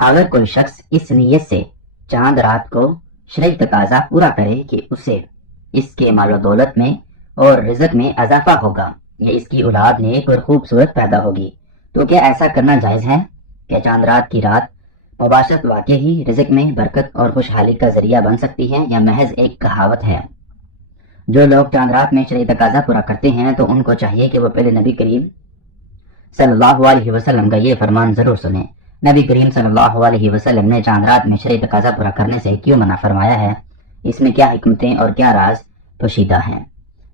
اگر کوئی شخص اس نیت سے چاند رات کو شرعی تقاضا پورا کرے کہ اسے اس کے مال و دولت میں اور رزق میں اضافہ ہوگا یا اس کی اولاد نیک اور خوبصورت پیدا ہوگی، تو کیا ایسا کرنا جائز ہے؟ کہ چاند رات کی رات مباشرت واقع ہی رزق میں برکت اور خوشحالی کا ذریعہ بن سکتی ہے، یا محض ایک کہاوت ہے؟ جو لوگ چاند رات میں شرعی تقاضا پورا کرتے ہیں تو ان کو چاہیے کہ وہ پہلے نبی کریم صلی اللہ علیہ وسلم کا یہ فرمان ضرور سنیں۔ نبی کریم صلی اللہ علیہ وسلم نے چاند رات میں شرعی تقاضا پورا کرنے سے کیوں منع فرمایا ہے؟ اس میں کیا حکمتیں اور کیا راز پوشیدہ ہیں؟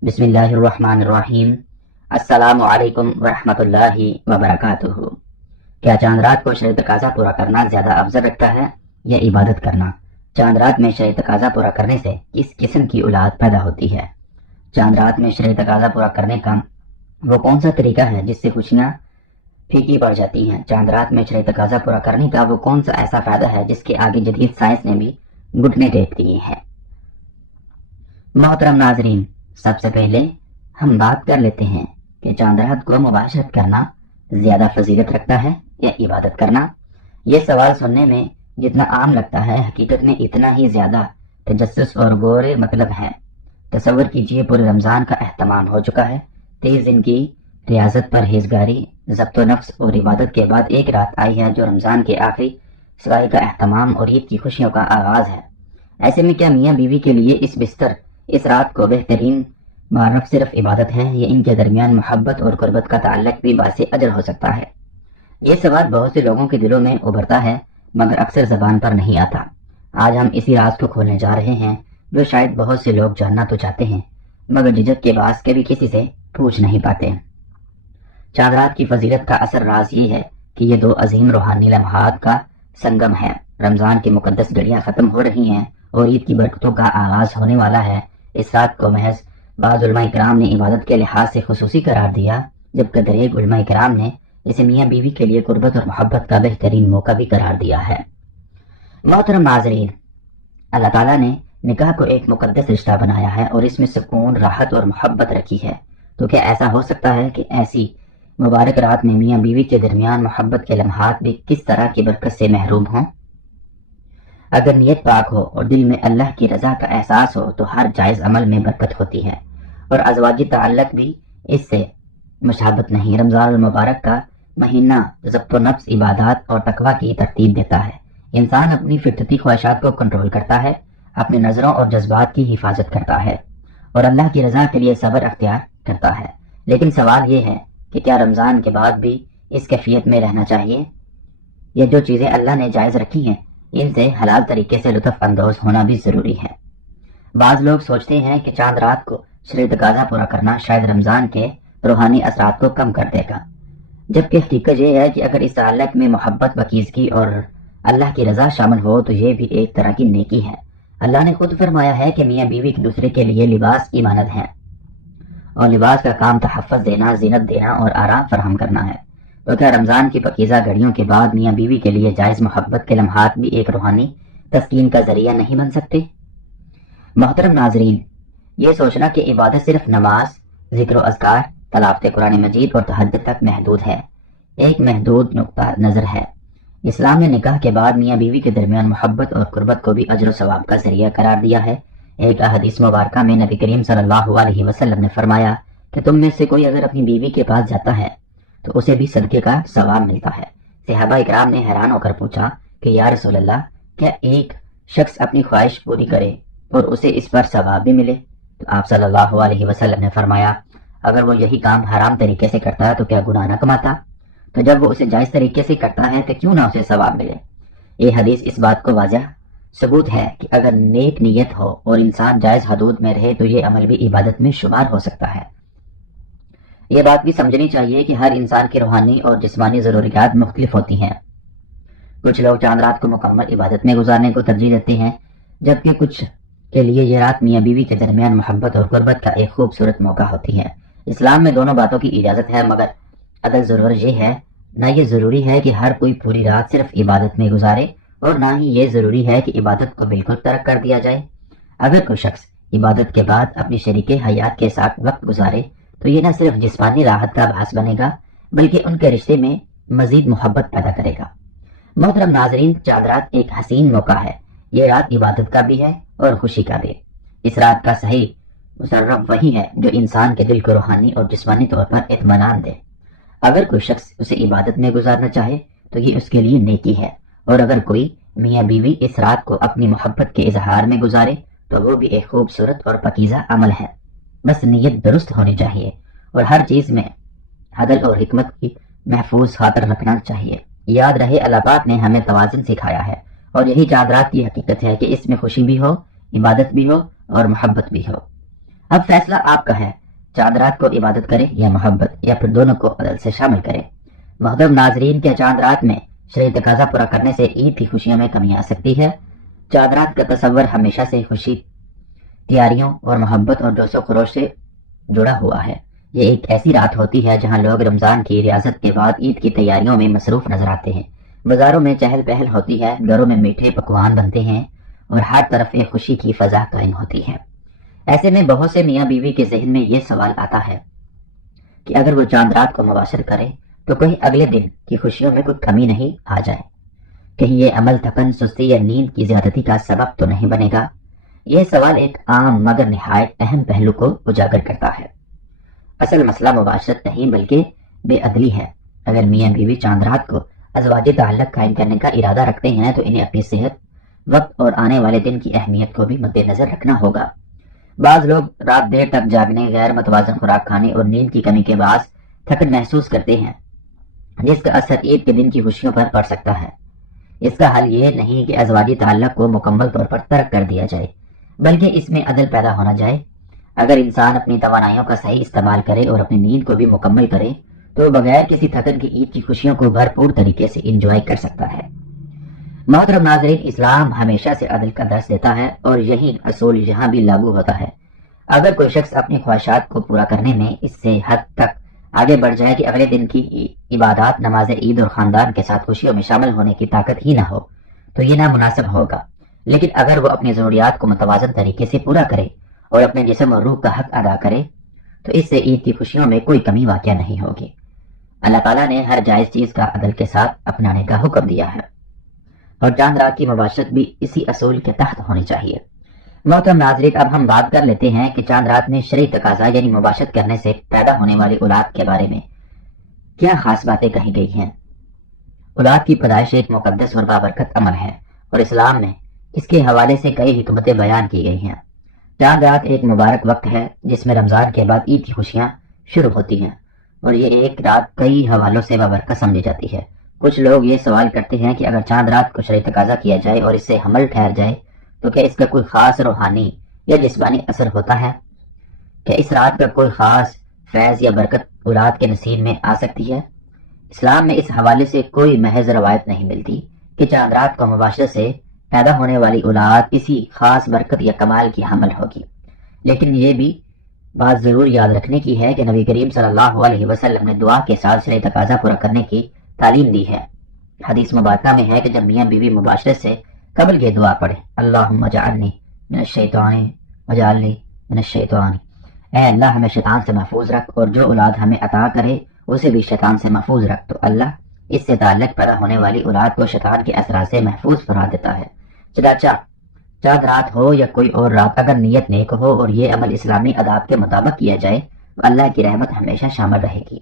بسم اللہ الرحمن الرحیم۔ السلام علیکم ورحمۃ اللہ وبرکاتہ۔ کیا چاند رات کو شرعی تقاضا پورا کرنا زیادہ افضل رکھتا ہے یا عبادت کرنا؟ چاند رات میں شرعی تقاضا پورا کرنے سے کس قسم کی اولاد پیدا ہوتی ہے؟ چاند رات میں شرعی تقاضا پورا کرنے کا وہ کون سا طریقہ ہے جس سے خوشیاں پھیکی پڑ جاتی ہیں؟ چاند رات میں شرعی تقاضا پورا کرنے کا وہ کون سا ایسا فائدہ ہے جس کے آگے جدید سائنس نے بھی گھٹنے ٹیک دیے ہیں؟ محترم ناظرین، سب سے پہلے ہم بات کر لیتے ہیں کہ چاند رات کو مباشرت کرنا زیادہ فضیلت رکھتا ہے یا عبادت کرنا؟ یہ سوال سننے میں جتنا عام لگتا ہے، حقیقت میں اتنا ہی زیادہ تجسس اور غور مطلب ہے۔ تصور کیجئے پورے رمضان کا اہتمام ہو چکا ہے، 23 دن کی ریاضت پرہیزگاری، ضبط و نفس اور عبادت کے بعد ایک رات آئی ہے جو رمضان کے آخری سرائی کا اہتمام اور عید کی خوشیوں کا آغاز ہے۔ ایسے میں کیا میاں بیوی کے لیے اس رات کو بہترین معرف صرف عبادت ہے یا ان کے درمیان محبت اور قربت کا تعلق بھی باعث اجر ہو سکتا ہے؟ یہ سوال بہت سے لوگوں کے دلوں میں ابھرتا ہے مگر اکثر زبان پر نہیں آتا۔ آج ہم اسی راز کو کھولنے جا رہے ہیں جو شاید بہت سے لوگ جاننا تو چاہتے ہیں مگر جھجک کے باعث کبھی کسی سے پوچھ نہیں پاتے۔ چاند رات کی فضیلت کا اثر راز یہ ہے کہ یہ دو عظیم روحانی لمحات کا سنگم ہے۔ رمضان کی مقدس گھڑیاں ختم ہو رہی ہیں اور عید کی برکتوں کا آغاز ہونے والا ہے۔ اس رات کو محض بعض علماء کرام نے عبادت کے لحاظ سے خصوصی قرار دیا، جبکہ دیگر علماء کرام نے اسے میاں بیوی کے لیے قربت اور محبت کا بہترین موقع بھی قرار دیا ہے۔ محترم ناظرین، اللہ تعالیٰ نے نکاح کو ایک مقدس رشتہ بنایا ہے اور اس میں سکون، راحت اور محبت رکھی ہے، تو کیا ایسا ہو سکتا ہے کہ ایسی مبارک رات میں میاں بیوی کے درمیان محبت کے لمحات بھی کس طرح کی برکت سے محروم ہوں؟ اگر نیت پاک ہو اور دل میں اللہ کی رضا کا احساس ہو تو ہر جائز عمل میں برکت ہوتی ہے اور ازواجی تعلق بھی اس سے مشابہت نہیں۔ رمضان المبارک کا مہینہ ضبط و نفس، عبادات اور تقوی کی ترتیب دیتا ہے۔ انسان اپنی فطرتی خواہشات کو کنٹرول کرتا ہے، اپنی نظروں اور جذبات کی حفاظت کرتا ہے اور اللہ کی رضا کے لیے صبر اختیار کرتا ہے۔ لیکن سوال یہ ہے کہ کیا رمضان کے بعد بھی اس کیفیت میں رہنا چاہیے؟ یہ جو چیزیں اللہ نے جائز رکھی ہیں ان سے حلال طریقے سے لطف اندوز ہونا بھی ضروری ہے۔ بعض لوگ سوچتے ہیں کہ چاند رات کو شرعی تقاضا پورا کرنا شاید رمضان کے روحانی اثرات کو کم کر دے گا، جبکہ حقیقت یہ ہے کہ اگر اس تعلق میں محبت، پاکیزگی اور اللہ کی رضا شامل ہو تو یہ بھی ایک طرح کی نیکی ہے۔ اللہ نے خود فرمایا ہے کہ میاں بیوی ایک دوسرے کے لیے لباس کی مانند ہے اور لباس کا کام تحفظ دینا، زینت دینا اور آرام فراہم کرنا ہے۔ تو کیا رمضان کی پاکیزہ گھڑیوں کے بعد میاں بیوی کے لیے جائز محبت کے لمحات بھی ایک روحانی تسکین کا ذریعہ نہیں بن سکتے؟ محترم ناظرین، یہ سوچنا کہ عبادت صرف نماز، ذکر و اذکار، تلاوت قرآن مجید اور تہجد تک محدود ہے، ایک محدود نقطہ نظر ہے۔ اسلام نے نکاح کے بعد میاں بیوی کے درمیان محبت اور قربت کو بھی اجر و ثواب کا ذریعہ قرار دیا ہے۔ ایک احادیث مبارکہ میں نبی کریم صلی اللہ علیہ وسلم نے فرمایا کہ تم میں سے کوئی اگر اپنی بیوی کے پاس جاتا ہے تو اسے بھی صدقے کا ثواب ملتا ہے۔ صحابہ اکرام نے حیران ہو کر پوچھا کہ یا رسول اللہ، کیا ایک شخص اپنی خواہش پوری کرے اور اسے اس پر ثواب بھی ملے؟ تو آپ صلی اللہ علیہ وسلم نے فرمایا اگر وہ یہی کام حرام طریقے سے کرتا ہے تو کیا گناہ نہ کماتا؟ تو جب وہ اسے جائز طریقے سے کرتا ہے تو کیوں نہ اسے ثواب ملے؟ یہ حدیث اس بات کو واضح ثبوت ہے کہ اگر نیک نیت ہو اور انسان جائز حدود میں رہے تو یہ عمل بھی عبادت میں شمار ہو سکتا ہے۔ یہ بات بھی سمجھنی چاہیے کہ ہر انسان کی روحانی اور جسمانی ضروریات مختلف ہوتی ہیں۔ کچھ لوگ چاند رات کو مکمل عبادت میں گزارنے کو ترجیح دیتے ہیں، جبکہ کچھ کے لیے یہ رات میاں بیوی کے درمیان محبت اور قربت کا ایک خوبصورت موقع ہوتی ہے۔ اسلام میں دونوں باتوں کی اجازت ہے، مگر عدل ضرور یہ ہے، نہ یہ ضروری ہے کہ ہر کوئی پوری رات صرف عبادت میں گزارے اور نہ ہی یہ ضروری ہے کہ عبادت کو بالکل ترک کر دیا جائے۔ اگر کوئی شخص عبادت کے بعد اپنی شریک حیات کے ساتھ وقت گزارے تو یہ نہ صرف جسمانی راحت کا باعث بنے گا بلکہ ان کے رشتے میں مزید محبت پیدا کرے گا۔ محترم ناظرین، چاند رات ایک حسین موقع ہے۔ یہ رات عبادت کا بھی ہے اور خوشی کا بھی۔ اس رات کا صحیح مصرف وہی ہے جو انسان کے دل کو روحانی اور جسمانی طور پر اطمینان دے۔ اگر کوئی شخص اسے عبادت میں گزارنا چاہے تو یہ اس کے لیے نیکی ہے، اور اگر کوئی میاں بیوی اس رات کو اپنی محبت کے اظہار میں گزارے تو وہ بھی ایک خوبصورت اور پاکیزہ عمل ہے۔ بس نیت درست ہونی چاہیے اور ہر چیز میں عدل اور حکمت کی محفوظ خاطر رکھنا چاہیے۔ یاد رہے، اللہ پاک نے ہمیں توازن سکھایا ہے، اور یہی چاند رات کی حقیقت ہے کہ اس میں خوشی بھی ہو، عبادت بھی ہو اور محبت بھی ہو۔ اب فیصلہ آپ کا ہے، چاند رات کو عبادت کرے یا محبت، یا پھر دونوں کو عدل سے شامل کرے۔ محترم ناظرین، کیا چاند رات میں شرعی تقاضا پورا کرنے سے عید کی خوشیوں میں کمی آ سکتی ہے؟ چاند رات کا تصور ہمیشہ سے خوشی، تیاریوں اور محبت اور جوش و خروش سے جڑا ہوا ہے۔ یہ ایک ایسی رات ہوتی ہے جہاں لوگ رمضان کی ریاضت کے بعد عید کی تیاریوں میں مصروف نظر آتے ہیں۔ بازاروں میں چہل پہل ہوتی ہے، گھروں میں میٹھے پکوان بنتے ہیں اور ہر طرف ایک خوشی کی فضا قائم ہوتی ہے۔ ایسے میں بہت سے میاں بیوی کے ذہن میں یہ سوال آتا ہے کہ اگر وہ چاند رات کو مباشرت کرے تو کہیں اگلے دن کی خوشیوں میں کوئی کمی نہیں آ جائے، کہیں یہ عمل تھکن، سستی یا نیند کی زیادتی کا سبب تو نہیں بنے گا؟ یہ سوال ایک عام مگر نہایت اہم پہلو کو اجاگر کرتا ہے۔ اصل مسئلہ مباشرت نہیں بلکہ بے عدلی ہے۔ اگر میاں بیوی چاند رات کو ازواجی تعلق قائم کرنے کا ارادہ رکھتے ہیں تو انہیں اپنی صحت، وقت اور آنے والے دن کی اہمیت کو بھی مد نظر رکھنا ہوگا۔ بعض لوگ رات دیر تک جاگنے، غیر متوازن خوراک کھانے اور نیند کی کمی کے باعث تھکن محسوس کرتے ہیں، جس کا اثر عید کے دن کی خوشیوں پر پڑ سکتا ہے۔ اس کا حل یہ نہیں کہ ازواجی تعلق کو مکمل طور پر ترک کر دیا جائے، بلکہ اس میں عدل پیدا ہونا جائے۔ اگر انسان اپنی توانائیوں کا صحیح استعمال کرے اور اپنی نیند کو بھی مکمل کرے تو بغیر کسی تھکن کی عید کی خوشیوں کو بھرپور طریقے سے انجوائے کر سکتا ہے۔ محترم ناظرین، اسلام ہمیشہ سے عدل کا درس دیتا ہے اور یہی اصول یہاں بھی لاگو ہوتا ہے۔ اگر کوئی شخص اپنی خواہشات کو پورا کرنے میں اس سے حد تک آگے بڑھ جائے کہ اگلے دن کی عبادات، نماز عید اور خاندان کے ساتھ خوشیوں میں شامل ہونے کی طاقت ہی نہ ہو تو یہ نامناسب ہوگا۔ لیکن اگر وہ اپنی ضروریات کو متوازن طریقے سے پورا کرے اور اپنے جسم اور روح کا حق ادا کرے تو اس سے عید کی خوشیوں میں کوئی کمی واقع نہیں ہوگی۔ اللہ تعالیٰ نے ہر جائز چیز کا عدل کے ساتھ اپنانے کا حکم دیا ہے، اور چاند رات کی مباشرت بھی اسی اصول کے تحت ہونی چاہیے۔ محترم ناظرین، اب ہم بات کر لیتے ہیں کہ چاند رات میں شرعی تقاضا یعنی مباشرت کرنے سے پیدا ہونے والی اولاد کے بارے میں کیا خاص باتیں کہی گئی ہیں۔ اولاد کی پیدائش ایک مقدس اور بابرکت عمل ہے، اور اسلام میں اس کے حوالے سے کئی حکمتیں بیان کی گئی ہیں۔ چاند رات ایک مبارک وقت ہے جس میں رمضان کے بعد عید کی خوشیاں شروع ہوتی ہیں، اور یہ ایک رات کئی حوالوں سے بابرکت سمجھی جاتی ہے۔ کچھ لوگ یہ سوال کرتے ہیں کہ اگر چاند رات کو شرعی تقاضا کیا جائے اور اس سے حمل ٹھہر جائے تو کیا اس کا کوئی خاص روحانی یا جسمانی اثر ہوتا ہے؟ کیا اس رات کا کوئی خاص فیض یا برکت اولاد کے نصیب میں آ سکتی ہے؟ اسلام میں اس حوالے سے کوئی محض روایت نہیں ملتی کہ چاند رات کو مباشرت سے پیدا ہونے والی اولاد کسی خاص برکت یا کمال کی حامل ہوگی، لیکن یہ بھی بات ضرور یاد رکھنے کی ہے کہ نبی کریم صلی اللہ علیہ وسلم نے دعا کے ساتھ شرعی تقاضا پورا کرنے کی تعلیم دی ہے۔ حدیث مبارکہ میں ہے کہ جب میاں بیوی مباشرت سے قبل یہ دعا پڑھے، اللہم اجعلنی من الشیطان وجعلنی من الشیطان، اے اللہ ہمیں شیطان سے محفوظ رکھ اور جو اولاد ہمیں عطا کرے اسے بھی شیطان سے محفوظ رکھ، تو اللہ اس سے تعلق پیدا ہونے والی اولاد کو شیطان کے اثرات سے محفوظ فرما دیتا ہے۔ چنانچہ چاند رات ہو یا کوئی اور رات، اگر نیت نیک ہو اور یہ عمل اسلامی آداب کے مطابق کیا جائے تو اللہ کی رحمت ہمیشہ شامل رہے گی۔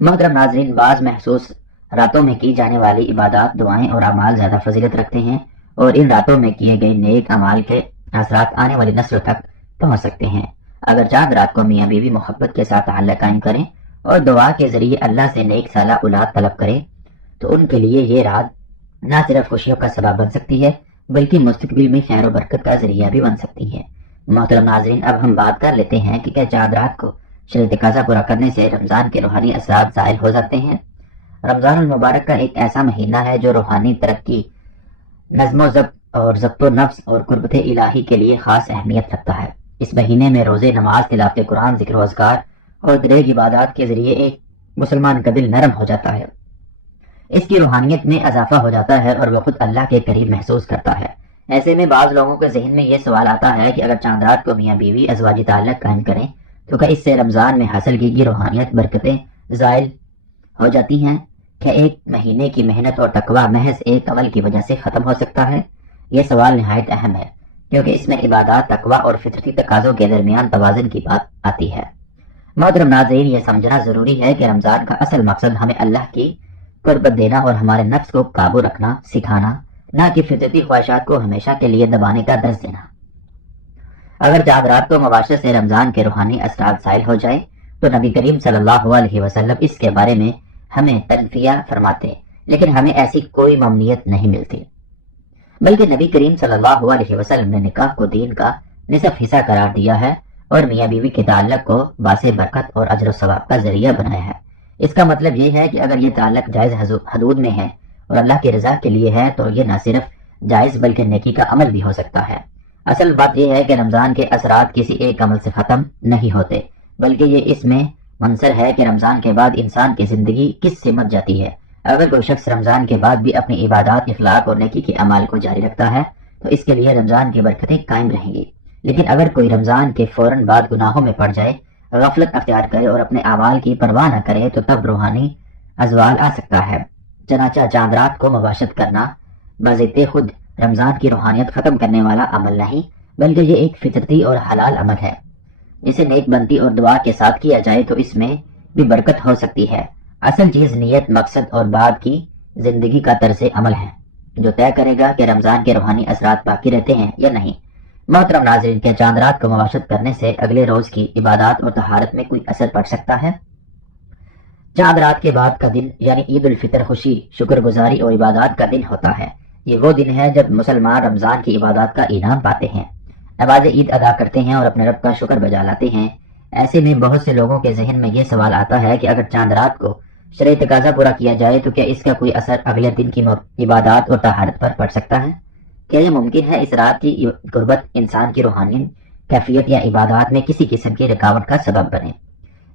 محترم ناظرین، بعض محسوس راتوں میں کی جانے والی عبادات، دعائیں اور اعمال زیادہ فضیلت رکھتے ہیں، اور ان راتوں میں کیے گئے نیک اعمال کے اثرات آنے والی نسل تک پہنچ سکتے ہیں۔ اگر چاند رات کو میاں بیوی محبت کے ساتھ تعلق قائم کریں اور دعا کے ذریعے اللہ سے نیک سالہ اولاد طلب کریں تو ان کے لیے یہ رات نہ صرف خوشیوں کا سبب بن سکتی ہے بلکہ مستقبل میں خیر و برکت کا ذریعہ بھی بن سکتی ہے۔ محترم ناظرین، اب ہم بات کر لیتے ہیں کہ کیا چاند رات کو شرعی تقاضا پورا کرنے سے رمضان کے روحانی اثرات ظاہر ہو سکتے ہیں؟ رمضان المبارک کا ایک ایسا مہینہ ہے جو روحانی ترقی، نظم و ضبط اور ضبط و نفس اور قربت الہی کے لیے خاص اہمیت رکھتا ہے۔ اس مہینے میں روزے، نماز، تلاوت قرآن، ذکر و اذکار اور دیگر عبادات کے ذریعے ایک مسلمان کا دل نرم ہو جاتا ہے، اس کی روحانیت میں اضافہ ہو جاتا ہے اور وہ خود اللہ کے قریب محسوس کرتا ہے۔ ایسے میں بعض لوگوں کے ذہن میں یہ سوال آتا ہے کہ اگر چاند رات کو میاں بیوی ازواجی تعلق قائم کریں تو کیا اس سے رمضان میں حاصل کی گئی روحانیت، برکتیں زائل ہو جاتی ہیں؟ کیا ایک مہینے کی محنت اور تقویٰ محض ایک عمل کی وجہ سے ختم ہو سکتا ہے؟ یہ سوال نہایت اہم ہے، کیونکہ اس میں عبادات، تقویٰ اور فطرتی تقاضوں کے درمیان توازن کی بات آتی ہے۔ محترم ناظرین، یہ سمجھنا ضروری ہے کہ رمضان کا اصل مقصد ہمیں اللہ کی قربت دینا اور ہمارے نفس کو قابو رکھنا سکھانا، نہ کہ فطرتی خواہشات کو ہمیشہ کے لیے دبانے کا درس دینا۔ اگر چاند رات کو مباشرت سے رمضان کے روحانی اثرات ظاہر ہو جائے تو نبی کریم صلی اللہ علیہ وسلم اس کے بارے میں ہمیں تنفیہ فرماتے، لیکن ہمیں ایسی کوئی ممنوعیت نہیں ملتی، بلکہ نبی کریم صلی اللہ علیہ وسلم نے نکاح کو دین کا نصف حصہ قرار دیا ہے اور میاں بیوی کے تعلق کو باعث برکت اور اجر و ثواب کا ذریعہ بنایا ہے۔ اس کا مطلب یہ ہے کہ اگر یہ تعلق جائز حدود میں ہے اور اللہ کی رضا کے لیے ہے تو یہ نہ صرف جائز بلکہ نیکی کا عمل بھی ہو سکتا ہے۔ اصل بات یہ ہے کہ رمضان کے اثرات کسی ایک عمل سے ختم نہیں ہوتے، بلکہ یہ اس میں منصر ہے کہ رمضان کے بعد انسان کی زندگی کس سمت جاتی ہے۔ اگر کوئی شخص رمضان کے بعد بھی اپنی عبادات، اخلاق اور نیکی کے اعمال کو جاری رکھتا ہے تو اس کے لیے رمضان کی برکتیں قائم رہیں گی، لیکن اگر کوئی رمضان کے فوراً بعد گناہوں میں پڑ جائے، غفلت اختیار کرے اور اپنے اعمال کی پرواہ نہ کرے تو تب روحانی ازوال آ سکتا ہے۔ چنانچہ چاند رات کو مباشرت کرنا بذات خود رمضان کی روحانیت ختم کرنے والا عمل نہیں، بلکہ یہ ایک فطرتی اور حلال عمل ہے۔ اسے نیک بندی اور دعا کے ساتھ کیا جائے تو اس میں بھی برکت ہو سکتی ہے۔ اصل چیز نیت، مقصد اور بعد کی زندگی کا طرز عمل ہے، جو طے کرے گا کہ رمضان کے روحانی اثرات باقی رہتے ہیں یا نہیں۔ محترم ناظرین، کیا چاند رات کو مباشرت کرنے سے اگلے روز کی عبادات اور طہارت میں کوئی اثر پڑ سکتا ہے؟ چاند رات کے بعد کا دن یعنی عید الفطر خوشی، شکر گزاری اور عبادات کا دن ہوتا ہے۔ یہ وہ دن ہے جب مسلمان رمضان کی عبادات کا انعام پاتے ہیں، نماز عید ادا کرتے ہیں اور اپنے رب کا شکر بجا لاتے ہیں۔ ایسے میں بہت سے لوگوں کے ذہن میں یہ سوال آتا ہے کہ اگر چاند رات کو شرعی تقاضا پورا کیا جائے تو کیا اس کا کوئی اثر اگلے دن کی عبادات اور طہارت پر پڑ سکتا ہے؟ کیا یہ ممکن ہے اس رات کی قربت انسان کی روحانی کیفیت یا عبادات میں کسی قسم کی رکاوٹ کا سبب بنے؟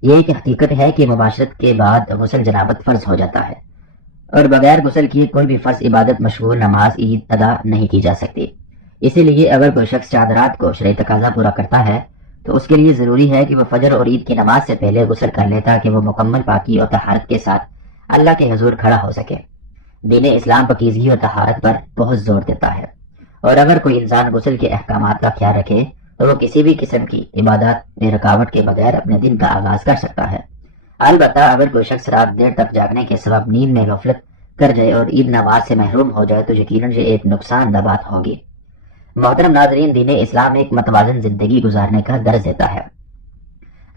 یہ ایک حقیقت ہے کہ مباشرت کے بعد غسل جنابت فرض ہو جاتا ہے اور بغیر غسل کیے کوئی بھی فرض عبادت، مشغول نماز عید ادا نہیں کی جا سکتی۔ اسی لیے اگر کوئی شخص چاند رات کو شرعی تقاضا پورا کرتا ہے تو اس کے لیے ضروری ہے کہ وہ فجر اور عید کی نماز سے پہلے غسل کر لے تاکہ وہ مکمل پاکی اور طہارت کے ساتھ اللہ کے حضور کھڑا ہو سکے۔ دین اسلام پاکیزگی اور طہارت پر بہت زور دیتا ہے، اور اگر کوئی انسان غسل کے احکامات کا خیال رکھے تو وہ کسی بھی قسم کی عبادات میں رکاوٹ کے بغیر اپنے دن کا آغاز کر سکتا ہے۔ البتہ اگر کوئی شخص رات دیر تک جاگنے کے سبب نیند میں غفلت کر جائے اور عید نماز سے محروم ہو جائے تو یقیناً یہ ایک نقصان دہ بات ہوگی۔ محترم ناظرین، دین اسلام ایک متوازن زندگی گزارنے کا درس دیتا ہے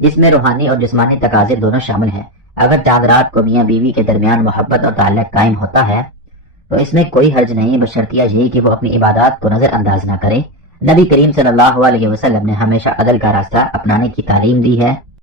جس میں روحانی اور جسمانی تقاضے دونوں شامل ہیں۔ اگر چاند رات کو میاں بیوی کے درمیان محبت اور تعلق قائم ہوتا ہے تو اس میں کوئی حرج نہیں، بشرطیہ یہی کہ وہ اپنی عبادات کو نظر انداز نہ کرے۔ نبی کریم صلی اللہ علیہ وسلم نے ہمیشہ عدل کا راستہ اپنانے کی تعلیم دی ہے